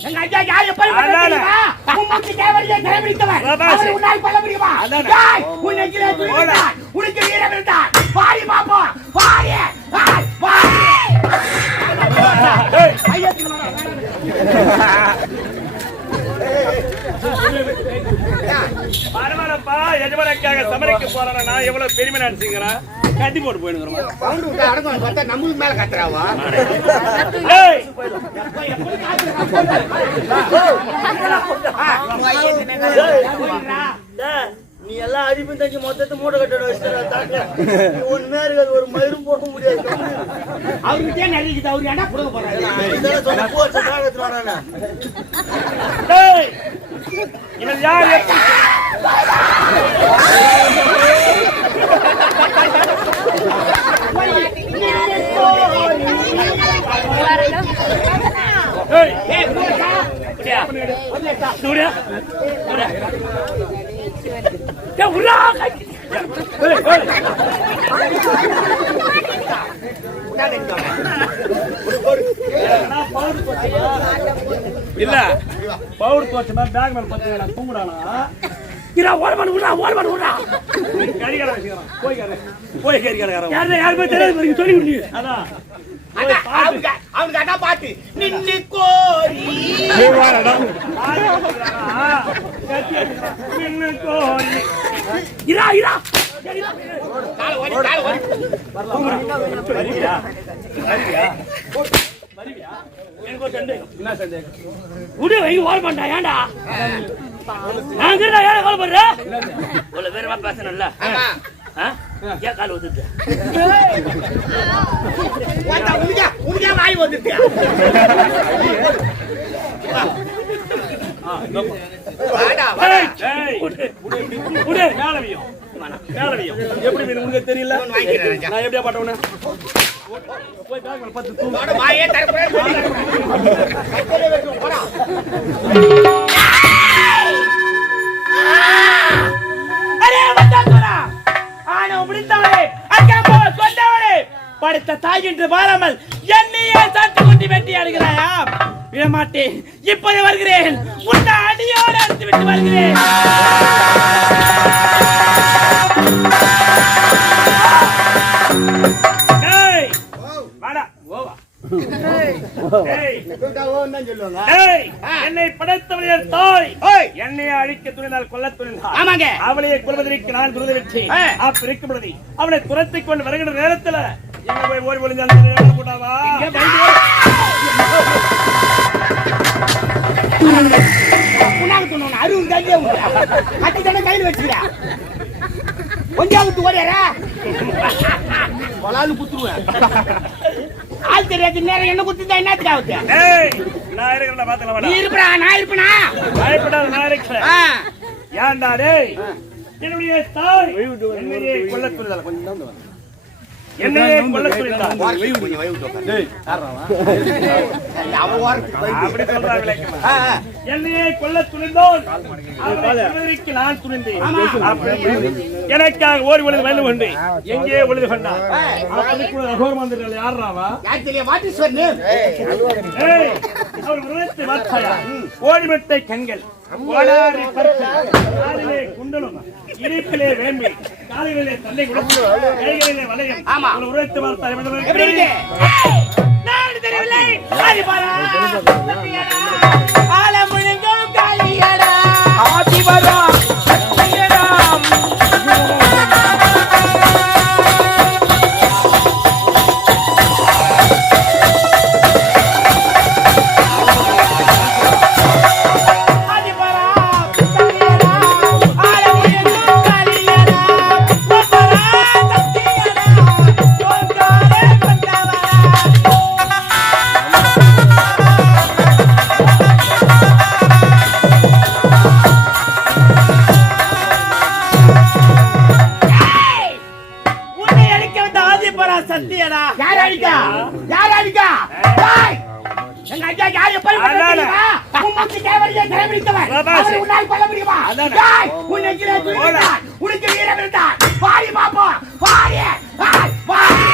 எங்க ஐயா யார் எப்படி பண்றீங்க உம்முக்கு தேவரியே தேவரித்தவர் அவர் உன்னால் கொல்ல முடியுமா டேய் உன் நெஞ்சிலே துணிந்தா உனக்கு வீரம் இருந்தா பாரி பாப்பா பாரி பாரி ஐயா பரவாயில்லப்பா எஜமானக்காக சமரிக்க போறானா நான் எவ்வளவு பெருமை நினைச்சுக்கிறேன் கட்டி போட்டு போயிடுங்க சவுண்ட் விட்டு அடங்க பார்த்தா நம்மளுக்கு மேல கத்துறாவா ஏய் நீ எல்லாம் அடிப்பு தங்கி மொத்தத்தை மூட்டை கட்ட வச்சுட்டா ஒண்ணுமே இருக்காது ஒரு மயிரும் போட முடியாது அவர்கிட்ட நிறைய அவரு ஏன்டா புடுங்க போறாரு இவன் யார் இல்ல பவுடர் கோச்சு மாதிரி பேக் மேல பத்து தூங்குறானா கறிக்கடை வச்சுக்கிறான் போய் கறிக்கடைக்காரன் யாருமே தெரியாது சொல்லி கொடுங்க அதான் அவனுக்கு அதான் பாட்டு நின்னு கோரி இரா இரா பேசணும்ல ஏன் கால் வந்துட்டு வாய் வந்துட்டு எப்படி உனக்கு தெரியல நான் எப்படியா பாட்டவன படுத்த தாய் என்று பாராமல் என்னையே சாட்டு கொண்டு வெட்டி அடிக்கிறாயா விடமாட்டேன் இப்போதே வருகிறேன் உன்னை அடியோடு அடித்து விட்டு வருகிறேன் என்னை படைத்தவளைய தாய் என்னை அழிக்க துணிந்தால் கொல்ல துணிந்தால் அவளையை கொள்வதற்கு நான் துணிந்து விட்டேன் இருக்கும் பொழுது அவனை துரத்திக் கொண்டு வருகின்ற நேரத்தில் எங்க போய் ஓடி ஒளிஞ்சாலும் போட்டாவா அருள் கட்டி கையில் வச்சுக்கிறா கொஞ்சாவுக்கு ஓடியாரா கொலாலு குத்துருவேன் ஆள் தெரியாது நேரம் என்ன குத்துதா என்னத்துக்கு ஆகுது நான் இருக்கிறேன் பாத்துக்கலாம் நீ இருப்பா நான் இருப்பேனா பயப்படாத நான் இருக்கிறேன் ஏன்டா டேய் என்னுடைய தாய் என்னையே கொல்ல துணிந்தால் கொஞ்சம் தான் என்னையே கொல்ல துணிந்தால் என்னையே கொல்ல துணிந்தோன் நான் துணிந்தேன் எனக்காக ஓடி ஒளிந்து வேண்டும் கொண்டு எங்கே ஒளிந்து கொண்டான் யாராவா ஓடிமெட்டை கண்கள் குண்டலும் இனிப்பிலே வேம்பி காலிலே தந்தை கைகளிலே வளையம் உரைத்து தெரியவில்லை ஆலமுழுங்கும் காளியடா ஆதிவரா உனக்கு வீரம் இருந்தா பாரி பாப்பா பாரி பாரி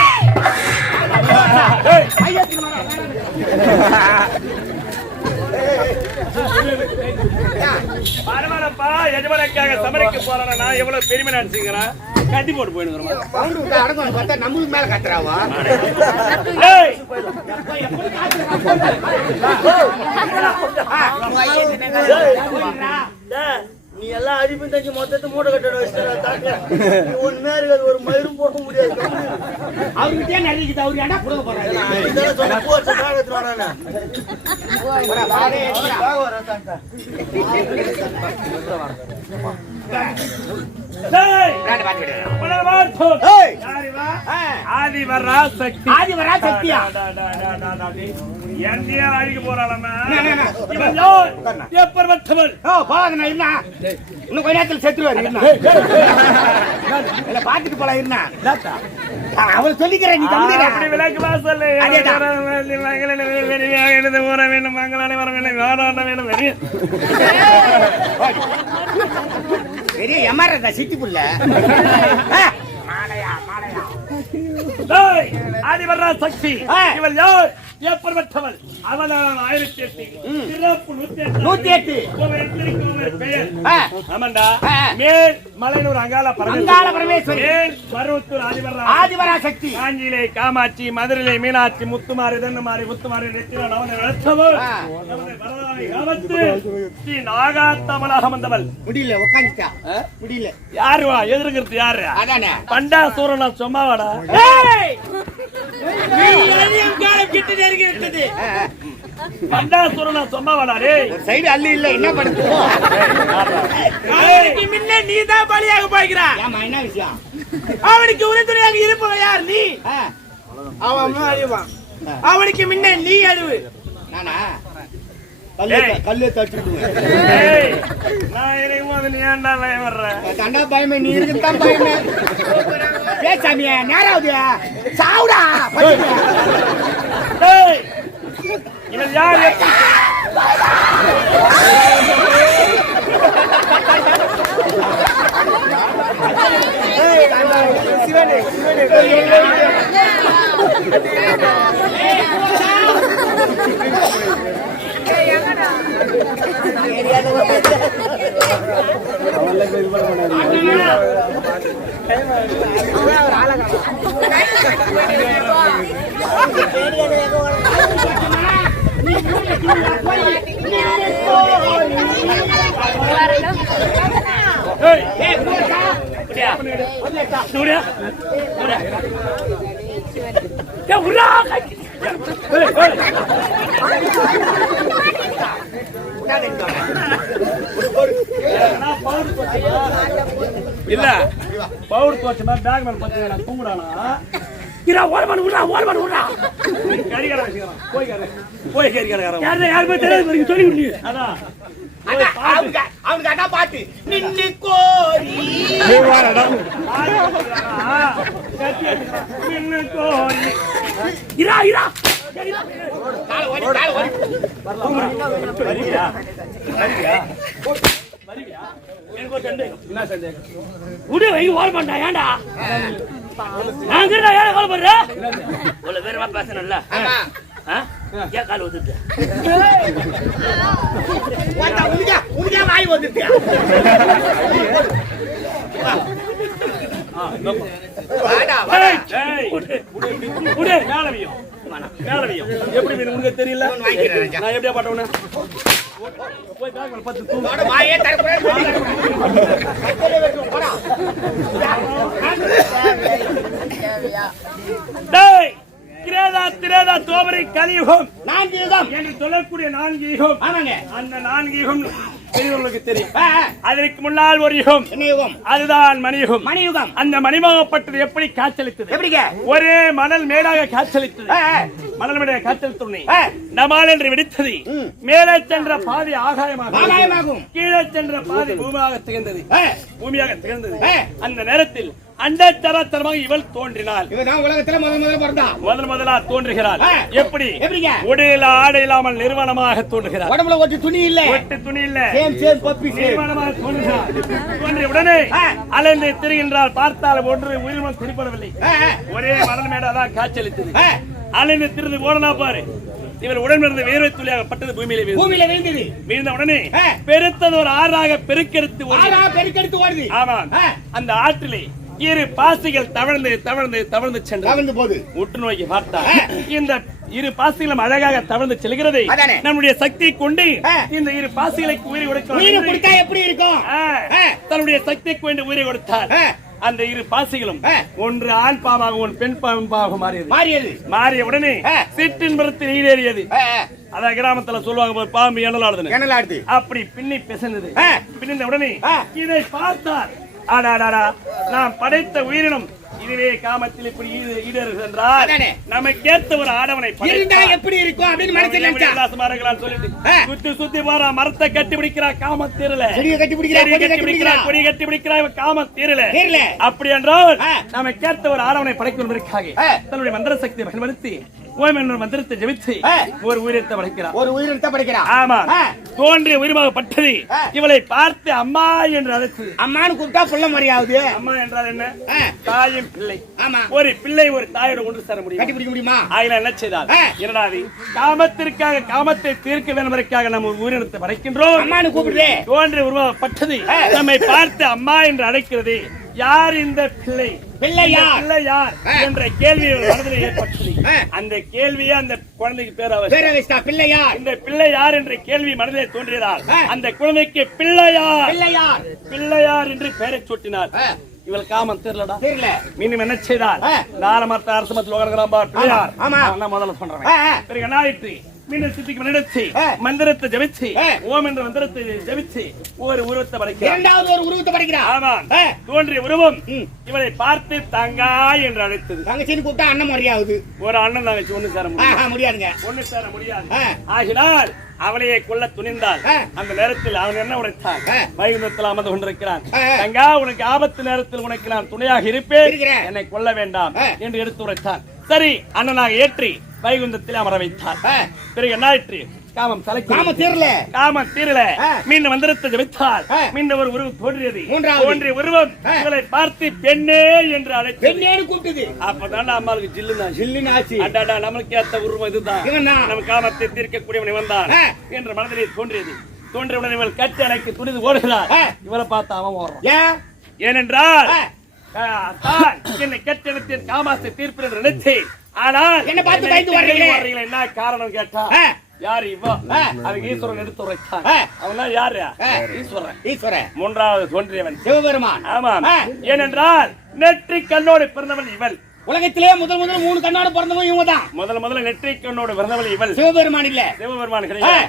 பரவாயில்லப்பா, எஜமானக்காக சமைக்க போறேன் நான் எவ்வளவு பெருமை நினைச்சுக்கிறேன். கட்டி போட்டு போயிடுறோம். சவுண்ட் விட்டு அடக்கம் பார்த்தா நம்மளுக்கு மேல கத்துறாவா? நீ எல்லாம் அடிப்பு தச்சு மொத்தத்தை மூட்டை கட்டணும் வச்சுட்டா ஒண்ணுமே இருக்காது, ஒரு மயிரும் போட முடியாது. அவர்கிட்டயே நிறைய அவரு ஏன்டா கொடுக்க போறாரு? ஆதிவரா சக்தி. ஆதிவரா சக்தியா? என்னையா அழிக்க போறாளம்மா? இவன் யார்? எப்பர்வத்தவள். போவாதுண்ணா, இருந்தா இன்னும் கொஞ்ச நேரத்தில் செத்துருவாரு. இருந்தா பாத்துட்டு போலாம். இருந்தா அவள் சொல்லிக்கிறேன், நீ தம்பிடா. அப்படி விளக்கு வாசல் ஊற வேண்டும், மங்களானே வர வேண்டும், வேணாண்ட வேண்டும். பெரிய எமாரதா சிட்டி புள்ள. மாடையா மாடையா. ஆதிவரா சக்தி. இவள் யார்? எப்பர்வத்தவள். அவளால் 1008 சிறப்பு 108 பெயர். ஆமாண்டா. மேல் மலையனூர் அங்காள பரமேஸ்வரி, மேல் மருவத்தூர் ஆதிவரா சக்தி, காஞ்சியிலே காமாட்சி, மதுரையிலே மீனாட்சி, முத்துமாரி, தென்னமாரி, முத்துமாரி, நெத்தில நவனை வளர்த்தவள், ஸ்ரீ நாகாத்தமனாக வந்தவள். முடியல, உட்காந்துட்டா. முடியல. யாருவா எதிர்க்கிறது? யாரு? அதானே பண்டாசூரனா? சும்மாவாடா. பண்டாசுரனா? சும்மாவாடா? ஒரு சைடு அள்ளி இல்ல, என்ன பண்ணுது? முன்ன நீ தான் பலியாக போய்கிறாய். ஏமா, என்ன விஷயம்? அவனுக்கு உறுதுணையாக இருப்பவன் யார்? நீ. அவன் அழிவான். அவனுக்கு முன்ன நீ அழுவு. நானா கல்லே தச்சுடுவேன். நான் இருக்கும்போது நீ ஏன்டா பயம் வர்ற? தண்டா பயமே, நீ இருக்குதான் பயமே. சாமியா நேராவது சாவுடா. இவன் யார்? சிவனே இல்ல பவுடர் தோச்சமா பேக் மேல பத்தி தூங்குறானா? கறிகடை வச்சுக்கிறான். போய் கறிகடை யாருமே தெரியாது சொல்லி விடு. அதான் அவனுக்கு அதான் பாட்டு. நின்னு கோரி இரா இரா உடு வை ஓட மாட்டா. ஏன்டா நாங்க ஏன் கால் பண்ற? இவ்வளவு பேருமா பேசணும்ல. ஏன் கால் வந்துட்டு வாய் வந்துட்டு எப்படி உனக்கு தெரியல? நான் எப்படியா பாட்டவன திரேதா தோபரை கலியுகம் 4 யுகம் என்று சொல்லக்கூடிய 4 யுகம். அந்த 4 யுகம் பெரியவர்களுக்கு தெரியும். அதற்கு முன்னால் ஒரு யுகம். என்ன யுகம்? அதுதான் மணியுகம். மணியுகம். அந்த மணிமாகப்பட்டது எப்படி காட்சளித்தது? எப்படிங்க? ஒரே மணல் மேடாக காட்சளித்தது. மணல் மேடாக காட்சளித்தோனே நமால் என்று வெடித்தது. மேலே சென்ற பாதி ஆகாயமாகும், கீழே சென்ற பாதி பூமியாக திகழ்ந்தது. அந்த நேரத்தில் அண்டச்சராச்சரமாக இவள் தோன்றினாள். உலகத்துல முதலா தோன்றுகிறாள். எப்படி? உடையில ஆடை இல்லாமல் நிர்வாணமாக தோன்றுகிறாள். உடம்புல ஒட்டு துணி இல்ல, நிர்வாணமாக தோன்றுகிறாள். தோன்றிய உடனே அலைந்து திரிகின்றாள். பார்த்தால் ஒன்று உயிரினம் குறிப்பிடவில்லை. ஒரே மணல் மேடாதான் காட்சியளித்தது. அலைந்து திரிந்து ஓடனா பாரு. இவர் உடனிருந்த வேர்வை துளியாகப்பட்டது பூமியிலே விழுந்தது. வீழ்ந்த உடனே பெருத்தது ஒரு ஆறாக பெருக்கெடுத்து ஓடுது. ஆமா, அந்த ஆற்றிலே இரு பாசிகள் தவழ்ந்து சென்று போது உற்று நோக்கி பார்த்தார். இந்த இரு பாசிகளும் அழகாக தவழ்ந்து செல்கிறது. நம்முடைய சக்தியை கொண்டு இந்த இரு பாசிகளுக்கு உயிரை கொடுக்க எப்படி இருக்கும்? தன்னுடைய சக்தியை கொண்டு உயிரை கொடுத்தார். அந்த இரு பாசிகளும் ஒன்று ஆண் பாம்பாக ஒன்று பெண் பாம்பாக மாறிய உடனே சிற்றின்பத்தில் ஈடேறியது. அதான் கிராமத்துல சொல்லுவாங்க, பாம்பு எண்ணலாடுது. அப்படி பின்னி பிசைந்தது. பின்னிந்த உடனே இதை பார்த்தார். நாம் படைத்த உயிரினம் இதுவே காமத்தில் இப்படி ஈடேறுகிறது என்றால் நமக்கேற்ற ஒரு ஆடவனை எப்படி இருக்கும் அப்படின்னு சொல்லிட்டு சுத்தி போறா, மரத்தை கட்டி பிடிக்கிறா காம தீரல, கொடி கட்டி பிடிக்கிறா காம தீரல. அப்படி என்றால் நமக்கேற்ற ஒரு ஆடவனை படைக்கும் என்பதற்காக தன்னுடைய மந்திர சக்தியை பயன்படுத்தி ஓம் என்ற மந்திரத்தை ஜெபித்து ஒரு உயிரினத்தை படைக்கிறார். ஆமா, தோன்றிய உயிரினமாக பட்டது. இவளை பார்த்து அம்மா என்று அழைத்து, அம்மான்னு கூப்பிட்டா புள்ள மரியாதை. அம்மா என்றால் என்ன? தாயும் பிள்ளை. ஒரு பிள்ளை ஒரு தாயோட ஒன்று சேர முடியும், கட்டி பிடிக்க முடியுமா? ஆயிரம் என்ன செய்தால் இரண்டாவது காமத்திற்காக, காமத்தை தீர்க்க வேண்டுவதற்காக நம்ம ஒரு உயிரினத்தை படைக்கின்றோம். அம்மான்னு கூப்பிடுதே. தோன்றிய உருவாகப்பட்டது. நம்மை பார்த்து அம்மா என்று அழைக்கிறது. யார் இந்த பிள்ளை? பிள்ளை யார் என்ற கேள்வி மனதில் ஏற்பட்டது. அந்த கேள்வியே அந்த குழந்தைக்கு பேராவ இந்த பிள்ளை யார் என்ற கேள்வி மனதிலே தோன்றியதால் அந்த குழந்தைக்கு பிள்ளையார் என்று பெயரை சூட்டினார். இவள் காமம் தெரியலடா, மீண்டும் என்ன செய்தார்? நாலமர்த்த அரசு பிள்ளையார் முதல்ல சொல்றேன். பிறகு என்ன ஆயிற்று? மீண்டும் சித்திக்கு நடத்தி மந்திரத்தை ஜபிச்சு ஓம் என்ற மந்திரத்தை ஜபிச்சு ஒரு உருவத்தை படைக்கிறார். ஆமா, தோன்றிய உருவம் இவளை பார்த்து தங்காய் என்று அழைத்தது. தங்கச்சின்னு கூப்பிட்டா அண்ணன் மரியாதை. ஒரு அண்ணன் தங்கச்சி ஒண்ணு சேர முடியாதுங்க, ஒண்ணு சேர முடியாது. ஆகினால் அவளையை கொல்ல துணிந்தால் அந்த நேரத்தில் அவன் என்ன உரைத்தான்? வைகுந்தத்தில் அமர்ந்து கொண்டிருக்கிறான். தங்கா, உனக்கு ஆபத்து நேரத்தில் உனக்கு நான் துணையாக இருப்பேன், என்னை கொல்ல வேண்டாம் என்று எடுத்து உரைத்தான். சரி, அண்ணனாக ஏற்றி வைகுந்தத்தில் அமர வைத்தார். பிறகு என்ன ஆயிற்று? காமம் தீரல. மீண்டும் மந்திரத்தை ஜபித்தார். மீண்டும் ஒரு உருவம் தோன்றியது. தோன்றிய உருவம் இவளை பார்த்து பெண்ணே என்று அழைத்தது. அப்பதான் அம்மாவுக்கு ஜில்லுனாச்சு. அடாடா, நமக்கு ஏத்த உருவம் இதுதான், நம்ம காமத்தை தீர்க்கக்கூடியவன் இவன் தான் என்ற மனதிலே தோன்றியது. தோன்றியவுடன் இவள் கட்டி அணைக்கு துணிந்து ஓடுகிறார். இவளை பார்த்து அவன் ஓடுறான். ஏனென்றால் என்னை கட்டிடத்தின் காமாசை தீர்ப்பு என்று நினைத்தேன். ஆனால் என்ன பார்த்து பயந்து வர்றீங்க? என்ன காரணம் கேட்டா, யாரு இவ? அதுக்கு ஈஸ்வரன் எடுத்து உரைத்தான். அவன் யாரு? ஈஸ்வரன். மூன்றாவது தோன்றியவன் சிவபெருமான். ஆமாம், ஏனென்றால் நெற்றி கண்ணோடு பிறந்தவன் இவள். உலகத்திலே முதல் 3 கண்ணோடு பிறந்தவன் இவங்க தான். முதல்ல நெற்றி கண்ணோடு பிறந்தவள் இவள். சிவபெருமான் இல்ல. சிவபெருமான் கிடையாது.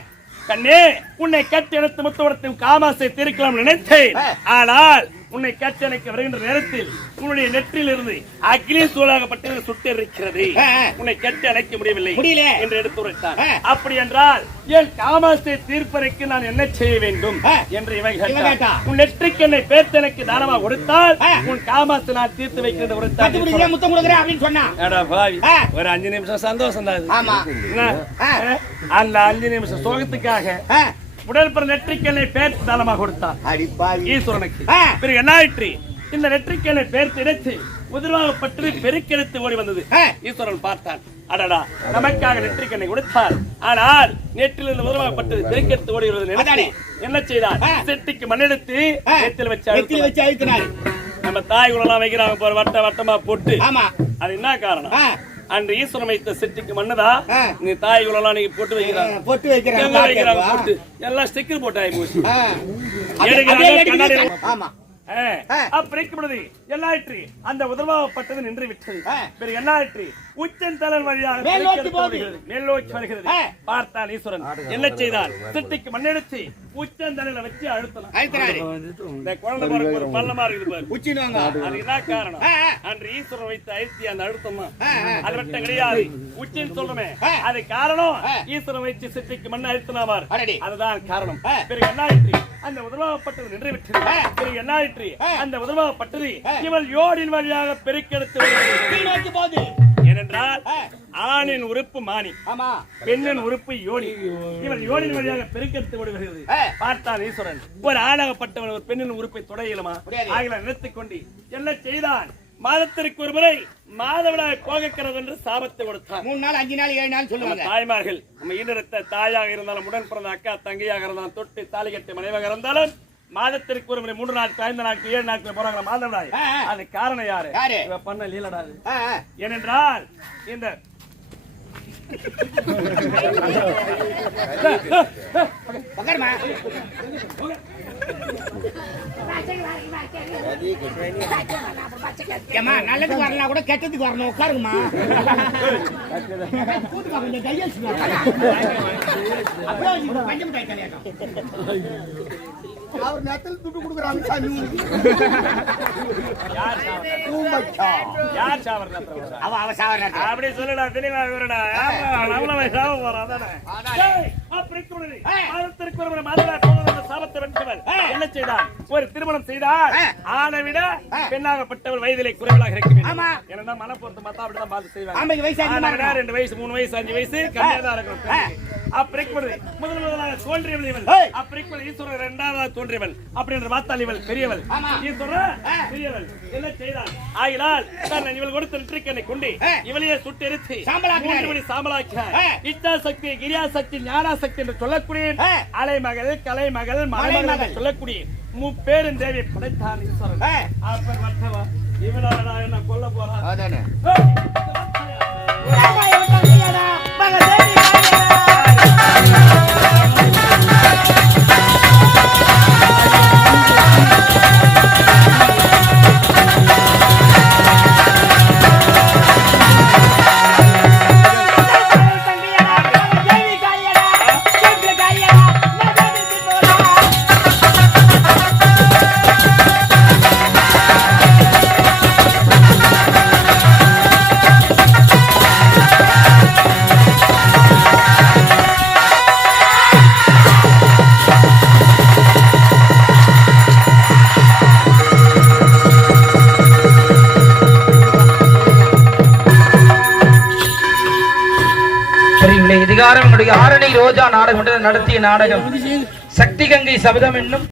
கண்ணே, உன்னை கட்டி எடுத்து முத்தவடத்தின் காமாசை தீர்க்கலாம் நினைத்தேன். ஆனால் உன்னை கட்டணைக்கு வருகின்ற நேரத்தில் உன்னுடைய நெற்றில் இருந்து அக்னி சூழாகப்பட்டு சுட்டு இருக்கிறது. உன்னை கட்டி அணைக்க முடியவில்லை என்று எடுத்து உரைத்தான். அப்படி என்றால் என் காமாசை தீர்ப்பதற்கு நான் என்ன செய்ய வேண்டும் என்று இவன் கேட்டான். உன் நெற்றிக்கு என்னை பேர்த்து எனக்கு தானமாக கொடுத்தால் உன் காமாசை நான் தீர்த்து வைக்கிறேன் உரைத்தான். ஒரு 5 நிமிஷம் சந்தோஷம் தான். அந்த 5 நிமிஷம் சோகத்துக்காக உடற்புற நெற்றிக்கல்லை பேர்த்து தானமாக கொடுத்தார் ஈஸ்வரனுக்கு. பிறகு என்ன ஆயிற்று? இந்த நெற்றிக்கல்லை பேர்த்து எடுத்து உதிர்வாகப்பட்டு பெருக்கெடுத்து ஓடி வந்தது. ஈஸ்வரன் பார்த்தான். அடடா, நமக்காக நெற்றிக்கண்ணை கொடுத்தார். ஆனால் நெற்றிலிருந்து உதிர்வாகப்பட்டது பெருக்கெடுத்து ஓடி வருவது. என்ன செய்தார்? செட்டிக்கு மண்ணெடுத்து நெற்றில் வச்சு அழுத்தினார். நம்ம தாய் குணம் வைக்கிறாங்க போற வட்டமா போட்டு. அது என்ன காரணம்? அன்று ஈஸ்வரன் வைத்த செட்டிக்கு மண்ணதா நீ தாய் குளம் நீங்க போட்டு வைக்கிறாங்க. எல்லாம் ஸ்டிக்கர் போட்டு ஆகி போச்சு. என்னாயிற்று? அந்த உதவாகப்பட்டது நின்று விட்டது. பிறகு என்னாயிற்று? உச்சன் தலன் வழியாக மேல் நோக்கி வருகிறது. பார்த்தான் ஈஸ்வரன். என்ன செய்தான்? சிட்டிக்கு மண்ணெடுத்து உச்சன் தலையில வச்சு அழுத்தலாம். இந்த குழந்தை பிறகு ஒரு பள்ளமா இருக்குது. அது என்ன காரணம்? அன்று ஈஸ்வரன் வைத்து அழுத்தி அந்த அழுத்தமா அது மட்டும் கிடையாது. உச்சின்னு சொல்றமே, அது காரணம் ஈஸ்வரன் வச்சு சிட்டிக்கு மண்ணை அழுத்தினாவார். அதுதான் காரணம். பிறகு என்னாயிற்று? அந்த உதவாகப்பட்டது நின்று விட்டது. பிறகு என்னாயிற்று? அந்த உதவாகப்பட்டது இவள் யோடின் வழியாக பெருக்கெடுத்து வருகிறது. ஏனென்றால் ஆணின் உறுப்பு மானி, பெண்ணின் உறுப்பு யோனி. இவள் யோனின் வழியாக பெருக்கெடுத்து வருகிறது. பார்த்தான் ஈஸ்வரன். ஒரு ஆணாகப்பட்டவன் ஒரு பெண்ணின் உறுப்பை தொட இயலுமா? ஆகிய நினைத்துக் கொண்டு என்ன செய்தான்? மாதத்திற்கு ஒரு முறை மாதவிடாய் போகிறது என்று சாபத்தை கொடுத்தார். 3 நாள் 5 நாள் 7 நாள் சொல்லுவாங்க. தாய்மார்கள் நம்ம ஈடெடுத்த தாயாக இருந்தாலும் உடன் பிறந்த அக்கா தங்கையாக இருந்தாலும் தொட்டு தாலி கட்டி மனைவியாக இருந்தாலும் மாதத்திற்கு ஒரு முறை 3 நாட்கள் 5 நாட்கள் 7 நாட்கள் போறாங்க மாதவிடாய். அது காரணம் யாரு? இவ பண்ண லீலடா. ஏனென்றால் இந்த உட்காருமா. ஏமா நல்லதுக்கு வரலாம் கூட கெட்டதுக்கு வரணும். உட்காருங்கம்மா. அவர் நேரத்தில் துட்டு கொடுக்குறாங்க சாமி. யார் சாவர்? அவ சாவர அப்படி சொல்லுடா. தெளிவா விவரடா. நம்மள சாவ போறான் அதானே. என்ன செய்தார்? ஒரு திருமணம் செய்தார். ஆணை விட பெண்ணாகப்பட்டவர் வயதிலே குறைவாக இருக்க வேண்டும். ஏன்னா மனப்பொறுத்து மத்தா அப்படிதான் பார்த்து செய்வாங்க. 2 வயசு 3 வயசு 5 வயசு கம்மியாதான் இருக்கணும். முதலாக தோன்றியவள் இவள். ஈஸ்வரர் 2வது தோன்றியவள். அப்படி என்று பார்த்தால் இவள் பெரியவள். ஈஸ்வரர் பெரியவள். என்ன செய்தார்? ஆகினால் இவள் கொடுத்த நெற்றிக்கண்ணை கொண்டு இவளையே சுட்டெரித்து சாம்பலாக்கினார். இச்சா சக்தி, கிரியா சக்தி, ஞானா சக்தி என்று சொல்லக்கூடிய அலைமகள், கலைமகள், மலைமகள் சொல்லக்கூடிய முப்பேரும் தேவி படைத்தான் ஈஸ்வரன். அப்ப மற்றவா இவனால என்ன கொல்ல போறான்? இதுகாரம் ஆரணி ரோஜா நாடகம் நடத்திய நாடகம் சக்தி கங்கை சபதம் என்னும்